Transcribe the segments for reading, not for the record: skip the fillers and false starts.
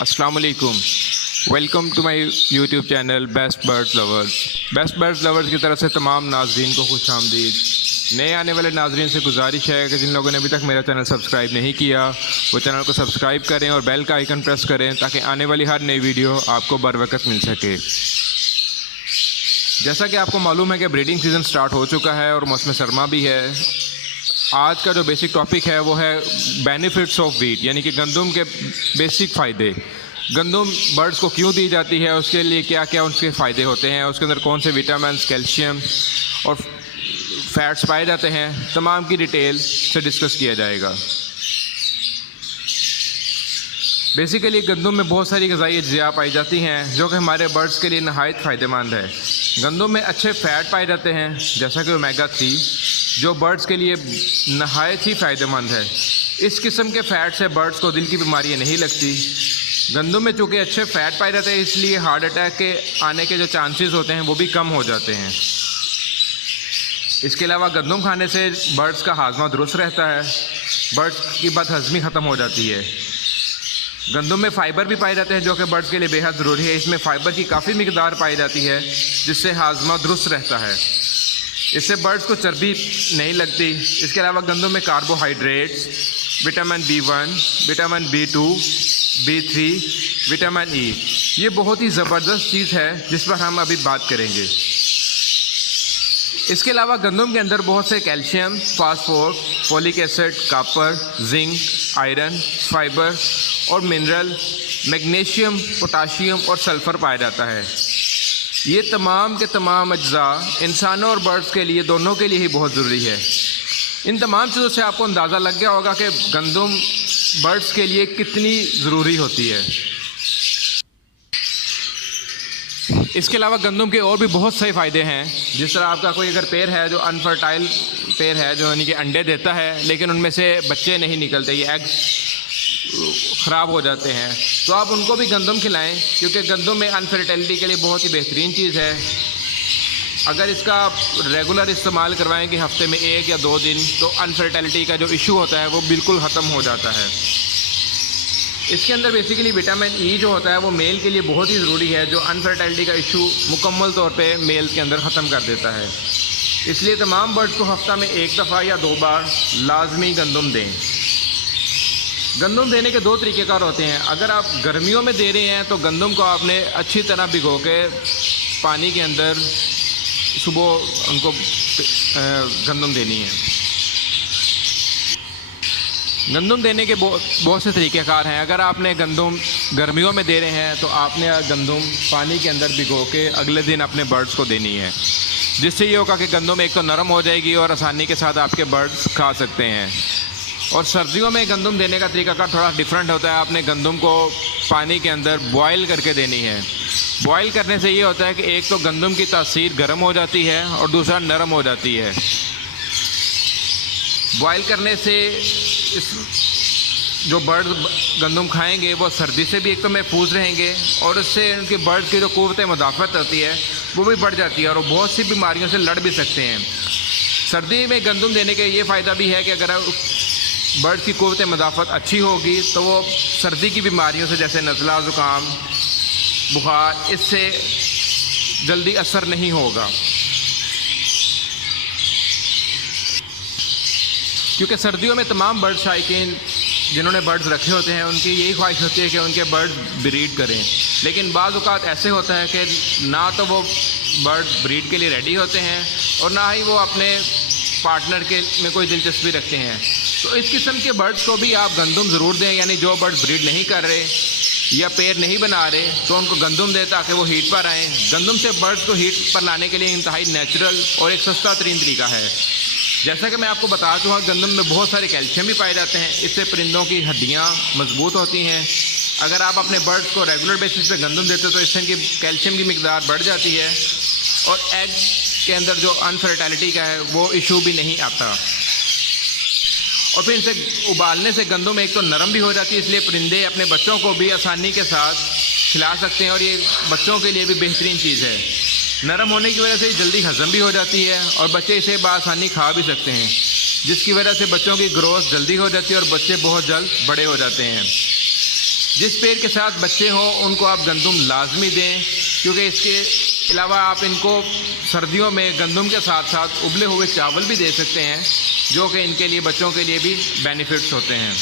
अस्सलाम वालेकुम। Welcome to my YouTube channel best birds lovers. Best birds lovers की तरफ से तमाम नाजरीन को खुश आमदीद। नए आने वाले नाजरीन से गुजारिश है कि जिन लोगों ने अभी तक मेरा चैनल सब्सक्राइब नहीं किया वो चैनल को सब्सक्राइब करें और बेल का आइकन प्रेस करें ताकि आने वाली हर नई वीडियो आपको बर वक्त मिल सके। जैसा कि आपको मालूम है कि ब्रीडिंग सीज़न स्टार्ट हो चुका है और मौसम सरमा भी है। आज का जो बेसिक टॉपिक है वो है बेनिफिट्स ऑफ वीट, यानी कि गंदम के बेसिक फ़ायदे। गंदम बर्ड्स को क्यों दी जाती है, उसके लिए क्या क्या उसके फ़ायदे होते हैं, उसके अंदर कौन से विटामिन, कैल्शियम और फैट्स पाए जाते हैं, तमाम की डिटेल से डिस्कस किया जाएगा। बेसिकली गंदम में बहुत सारी ग़िज़ाई अज्जिया पाई जाती हैं जो कि हमारे बर्ड्स के लिए नहायत फ़ायदेमंद है। गंदम में अच्छे फ़ैट पाए जाते हैं जैसा कि ओमेगा 3, जो बर्ड्स के लिए नहायत ही फ़ायदेमंद है। इस किस्म के फ़ैट से बर्ड्स को दिल की बीमारियां नहीं लगती। गंदम में चूँकि अच्छे फ़ैट पाए जाते हैं इसलिए हार्ट अटैक के आने के जो चांसेस होते हैं वो भी कम हो जाते हैं। इसके अलावा गंदम खाने से बर्ड्स का हाजमा दुरुस्त रहता है, बर्ड्स की बदहज़मी ख़त्म हो जाती है। गंदम में फ़ाइबर भी पाए जाते हैं जो कि बर्ड्स के लिए बेहद ज़रूरी है। इसमें फ़ाइबर की काफ़ी मिकदार पाई जाती है जिससे हाजमा दुरुस्त रहता है, इससे बर्ड्स को चर्बी नहीं लगती। इसके अलावा गंदम में carbohydrates, vitamin B1, vitamin B2, B3, vitamin E, ये बहुत ही ज़बरदस्त चीज़ है जिस पर हम अभी बात करेंगे। इसके अलावा गंदम के अंदर बहुत से calcium, phosphor, folic acid, copper, zinc, iron, fibre और मिनरल, मैग्नीशियम, पोटाशियम और सल्फ़र पाया जाता है। ये तमाम के तमाम अज्जा इंसानों और बर्ड्स के लिए, दोनों के लिए ही बहुत ज़रूरी है। इन तमाम चीज़ों से आपको अंदाज़ा लग गया होगा कि गंदम बर्ड्स के लिए कितनी ज़रूरी होती है। इसके अलावा गंदम के और भी बहुत से फ़ायदे हैं। जिस तरह आपका कोई अगर पेड़ है जो अनफर्टाइल पेड़ है, जो यानी कि अंडे देता है लेकिन उनमें से बच्चे नहीं निकलते, ये एग्स ख़राब हो जाते हैं, तो आप उनको भी गंदम खिलाएं क्योंकि गंदम में अनफर्टिलिटी के लिए बहुत ही बेहतरीन चीज़ है। अगर इसका रेगुलर इस्तेमाल करवाएंगे हफ्ते में 1 या 2 दिन, तो अनफर्टिलिटी का जो इशू होता है वो बिल्कुल ख़त्म हो जाता है। इसके अंदर बेसिकली विटामिन E जो होता है वो मेल के लिए बहुत ही ज़रूरी है, जो अनफर्टिलिटी का इशू मुकम्मल तौर पे मेल के अंदर ख़त्म कर देता है। इसलिए तमाम बर्ड्स को हफ्ता में 1 दफ़ा या 2 बार लाजमी गंदम दें। गंदम देने के 2 तरीक़ेकार होते हैं। अगर आप गर्मियों में दे रहे हैं तो गंदम को आपने अच्छी तरह भिगो के पानी के अंदर सुबह उनको गंदम देनी है। गंदम देने के बहुत से तरीक़ेकार हैं। अगर आपने गंदम गर्मियों में दे रहे हैं तो आपने गंदम पानी के अंदर भिगो के अगले दिन अपने बर्ड्स को देनी है, जिससे ये होगा कि गंदम एक तो नरम हो जाएगी और आसानी के साथ आपके बर्ड्स खा सकते हैं। और सर्दियों में गंदम देने का तरीक़ाकार थोड़ा डिफरेंट होता है। आपने गंदम को पानी के अंदर बॉयल करके देनी है। बॉयल करने से ये होता है कि एक तो गंदम की तासीर गर्म हो जाती है और दूसरा नरम हो जाती है। बॉयल करने से जो बर्ड गंदम खाएंगे वो सर्दी से भी एक तो महफूज रहेंगे और उससे उनके बर्ड्स की जो क़ुव्वत मुदाफ़त होती है वो भी बढ़ जाती है और वो बहुत सी बीमारियों से लड़ भी सकते हैं। सर्दी में गंदम देने के ये फ़ायदा भी है कि अगर बर्ड की क़ुव्वत मुदाफ़त अच्छी होगी तो वो सर्दी की बीमारियों से जैसे नज़ला, ज़ुकाम, बुखार, इससे जल्दी असर नहीं होगा। क्योंकि सर्दियों में तमाम बर्ड शायकीन जिन्होंने बर्ड्स रखे होते हैं उनकी यही ख्वाहिश होती है कि उनके बर्ड ब्रीड करें, लेकिन बाज़ औक़ात ऐसे होता है कि ना तो वो बर्ड ब्रीड के लिए रेडी होते हैं और ना ही वो अपने पार्टनर के में कोई दिलचस्पी रखते हैं। तो इस किस्म के बर्ड्स को भी आप गंदम ज़रूर दें, यानी जो बर्ड्स ब्रीड नहीं कर रहे या पेड़ नहीं बना रहे तो उनको गंदम दें ताकि वो हीट पर आएँ। गंदम से बर्ड्स को हीट पर लाने के लिए इंतहाई नेचुरल और एक सस्ता तरीन तरीका है। जैसा कि मैं आपको बता चुका हूँ, गंदम में बहुत सारे कैल्शियम भी पाए जाते हैं। इससे परिंदों की हड्डियाँ मजबूत होती हैं। अगर आप अपने बर्ड्स को रेगुलर बेसिस पे गंदम देते हो तो इससे इनकी कैल्शियम की मिकदार बढ़ जाती है और एग के अंदर जो अनफर्टिलिटी का है वो इशू भी नहीं आता। और फिर इनसे उबालने से गंदम एक तो नरम भी हो जाती है, इसलिए परिंदे अपने बच्चों को भी आसानी के साथ खिला सकते हैं और ये बच्चों के लिए भी बेहतरीन चीज़ है। नरम होने की वजह से जल्दी हज़म भी हो जाती है और बच्चे इसे बआसानी खा भी सकते हैं, जिसकी वजह से बच्चों की ग्रोथ जल्दी हो जाती है और बच्चे बहुत जल्द बड़े हो जाते हैं। जिस पेड़ के साथ बच्चे हों उनको आप गंदम लाजमी दें, क्योंकि इसके अलावा आप इनको सर्दियों में गंदम के साथ साथ उबले हुए चावल भी दे सकते हैं, जो कि इनके लिए, बच्चों के लिए भी बेनिफिट्स होते हैं।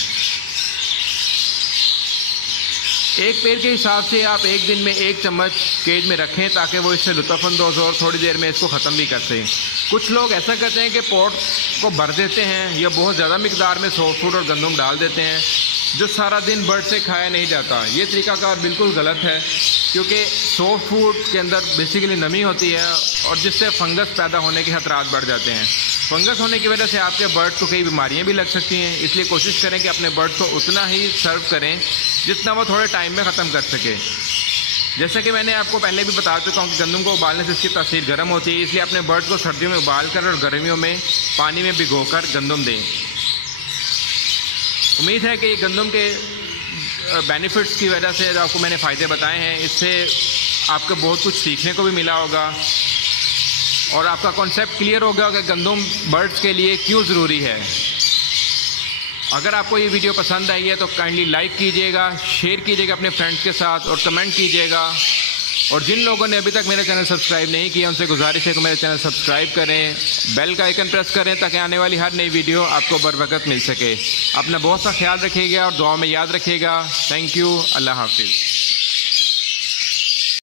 एक पेड़ के हिसाब से आप एक दिन में 1 चम्मच केज में रखें ताकि वो इससे लुत्फ़अंदोज़ हो और थोड़ी देर में इसको ख़त्म भी कर सकें। कुछ लोग ऐसा करते हैं कि पॉट को भर देते हैं या बहुत ज़्यादा मिकदार में सॉफ्ट फूड और गंदम डाल देते हैं, जो सारा दिन बर्ड से खाया नहीं जाता। ये तरीकाकार बिल्कुल गलत है, क्योंकि सॉफ्ट फूड के अंदर बेसिकली नमी होती है और जिससे फंगस पैदा होने के खतरात बढ़ जाते हैं। फंगस होने की वजह से आपके बर्ड को कई बीमारियां भी लग सकती हैं, इसलिए कोशिश करें कि अपने बर्ड को उतना ही सर्व करें जितना वो थोड़े टाइम में ख़त्म कर सके। जैसे कि मैंने आपको पहले भी बता चुका हूँ कि गंदम को उबालने से इसकी तासीर गर्म होती है, इसलिए अपने बर्ड को सर्दियों में उबाल कर और गर्मियों में पानी में भिगोकर गंदम दें। उम्मीद है कि गंदम के बेनिफिट्स की वजह से जो आपको मैंने फ़ायदे बताए हैं, इससे आपको बहुत कुछ सीखने को भी मिला होगा और आपका कॉन्सेप्ट क्लियर हो गया होगा कि गंदम बर्ड्स के लिए क्यों ज़रूरी है। अगर आपको ये वीडियो पसंद आई है तो काइंडली लाइक कीजिएगा, शेयर कीजिएगा अपने फ्रेंड्स के साथ और कमेंट कीजिएगा। और जिन लोगों ने अभी तक मेरा चैनल सब्सक्राइब नहीं किया उनसे गुजारिश है कि मेरे चैनल सब्सक्राइब करें, बेल का आइकन प्रेस करें ताकि आने वाली हर नई वीडियो आपको बर वक्त मिल सके। अपना बहुत सा ख्याल रखिएगा और दुआ में याद रखिएगा। Thank you. अल्लाह हाफिज़।